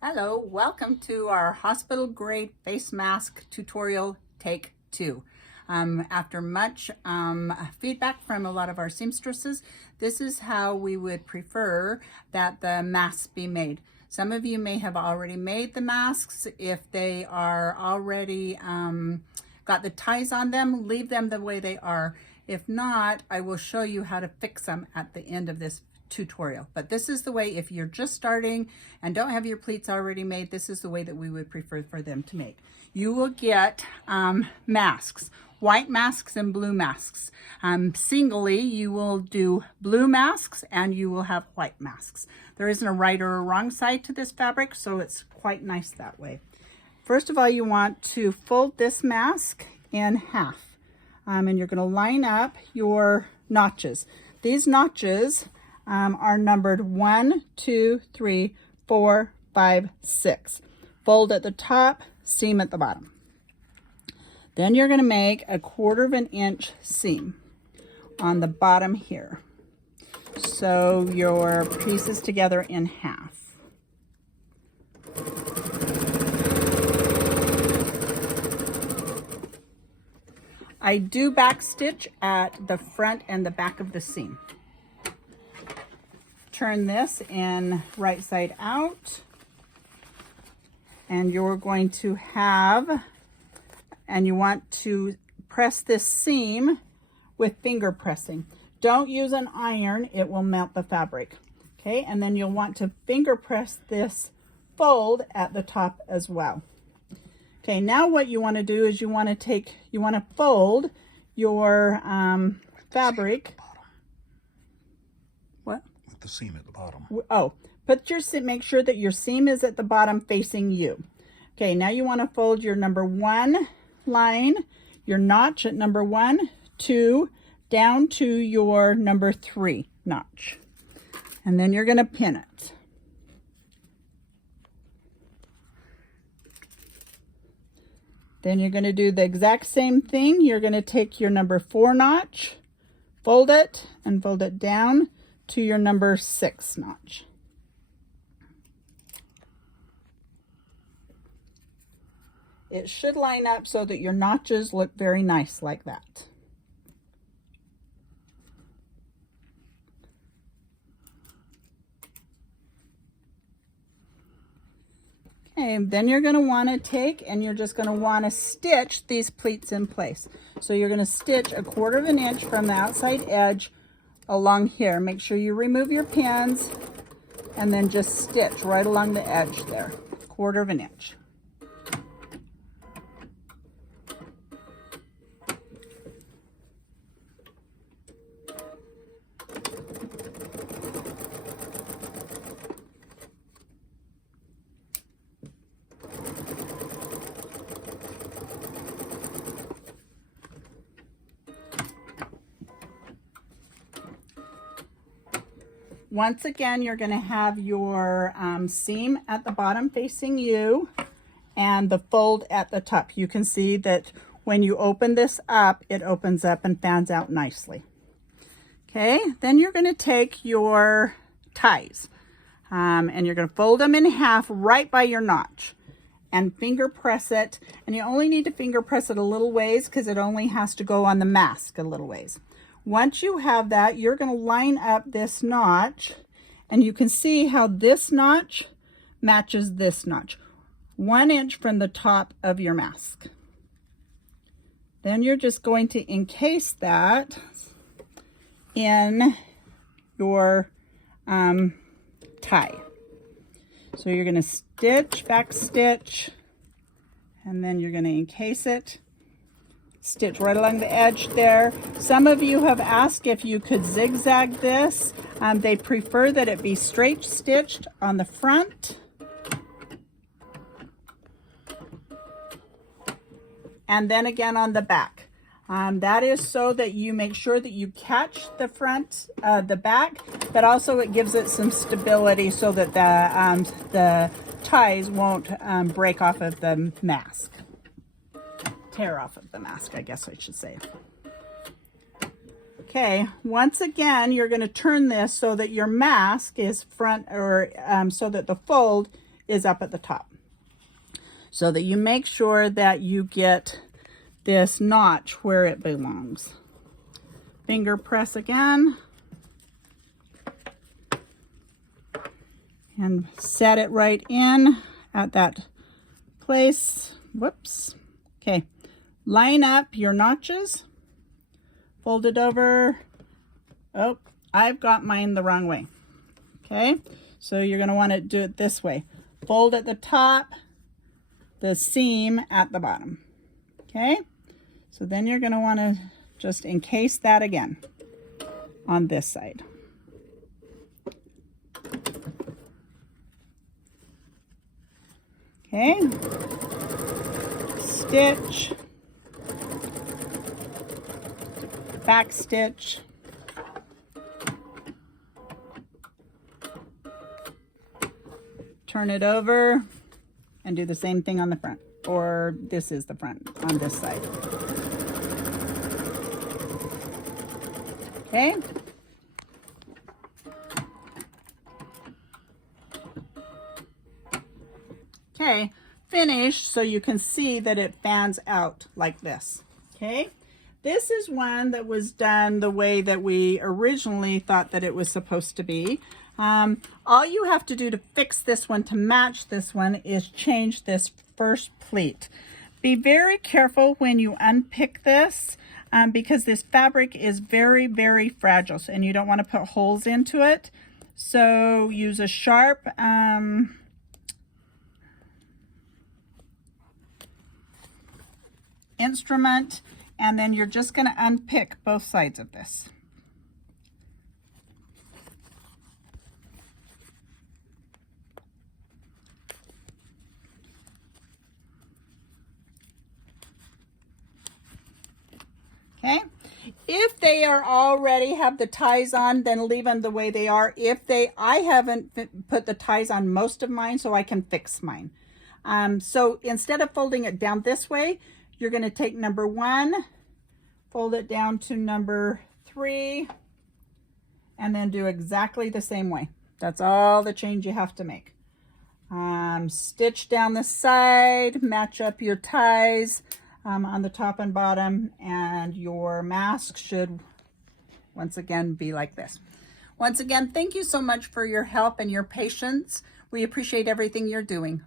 Hello, welcome to our hospital grade face mask tutorial take 2. After much feedback from a lot of our seamstresses, this is how we would prefer that the masks be made. Some of you may have already made the masks. If they are already got the ties on them, leave them the way they are. If not, I will show you how to fix them at the end of this tutorial. But this is the way, if you're just starting and don't have your pleats already made, this is the way that we would prefer for them to make. You will get masks, white masks and blue masks. Singly, you will do blue masks and you will have white masks. There isn't a right or a wrong side to this fabric, so it's quite nice that way. First of all, you want to fold this mask in half, and you're going to line up your notches. These notches are numbered 1, 2, 3, 4, 5, 6. Fold at the top, seam at the bottom. Then you're going to make a 1/4 inch seam on the bottom here. Sew your pieces together in half. I do back stitch at the front and the back of the seam. Turn this in right side out, and you're going to have, and you want to press this seam with finger pressing. Don't use an iron, it will melt the fabric. Okay, and then you'll want to finger press this fold at the top as well. Okay, now what you want to do is you want to fold your fabric. What? With the seam at the bottom. Oh, make sure that your seam is at the bottom facing you. Okay, now you want to fold your number 1 line, your notch at number 1, 2, down to your number 3 notch. And then you're going to pin it. Then you're going to do the exact same thing. You're going to take your number 4 notch, fold it, and fold it down to your number 6 notch. It should line up so that your notches look very nice like that. Okay, then you're going to want to take and you're just going to want to stitch these pleats in place. So you're going to stitch a 1/4 inch from the outside edge along here. Make sure you remove your pins and then just stitch right along the edge there, 1/4 inch. Once again, you're going to have your seam at the bottom facing you and the fold at the top. You can see that when you open this up, it opens up and fans out nicely. Okay, then you're going to take your ties and you're going to fold them in half right by your notch and finger press it. And you only need to finger press it a little ways because it only has to go on the mask a little ways. Once you have that, you're going to line up this notch, and you can see how this notch matches this notch, 1 inch from the top of your mask. Then you're just going to encase that in your tie. So you're going to stitch, back stitch, and then you're going to encase it. Stitch right along the edge there. Some of you have asked if you could zigzag this. They prefer that it be straight stitched on the front. And then again on the back. That is so that you make sure that you catch the front, the back, but also it gives it some stability so that the ties won't break off of the mask. Tear off of the mask, I guess I should say. Okay, once again, you're going to turn this so that your mask is front, or so that the fold is up at the top. So that you make sure that you get this notch where it belongs. Finger press again. And set it right in at that place. Whoops. Okay. Line up your notches. Fold it over. Oh, I've got mine the wrong way. Okay. So you're going to want to do it this way. Fold at the top, the seam at the bottom. Okay. So then you're going to want to just encase that again on this side. Okay, stitch, back stitch, turn it over, and do the same thing on the front, or this is the front on this side. Okay. Okay, finish so you can see that it fans out like this. Okay, this is one that was done the way that we originally thought that it was supposed to be. All you have to do to fix this one to match this one is change this first pleat. Be very careful when you unpick this because this fabric is very, very fragile and you don't want to put holes into it. So use a sharp instrument, and then you're just going to unpick both sides of this. Okay, if they are already have the ties on, then leave them the way they are. I haven't put the ties on most of mine, so I can fix mine. So instead of folding it down this way, you're going to take number 1, fold it down to number 3, and then do exactly the same way. That's all the change you have to make. Stitch down the side, match up your ties on the top and bottom, and your mask should once again be like this. Once again, thank you so much for your help and your patience. We appreciate everything you're doing.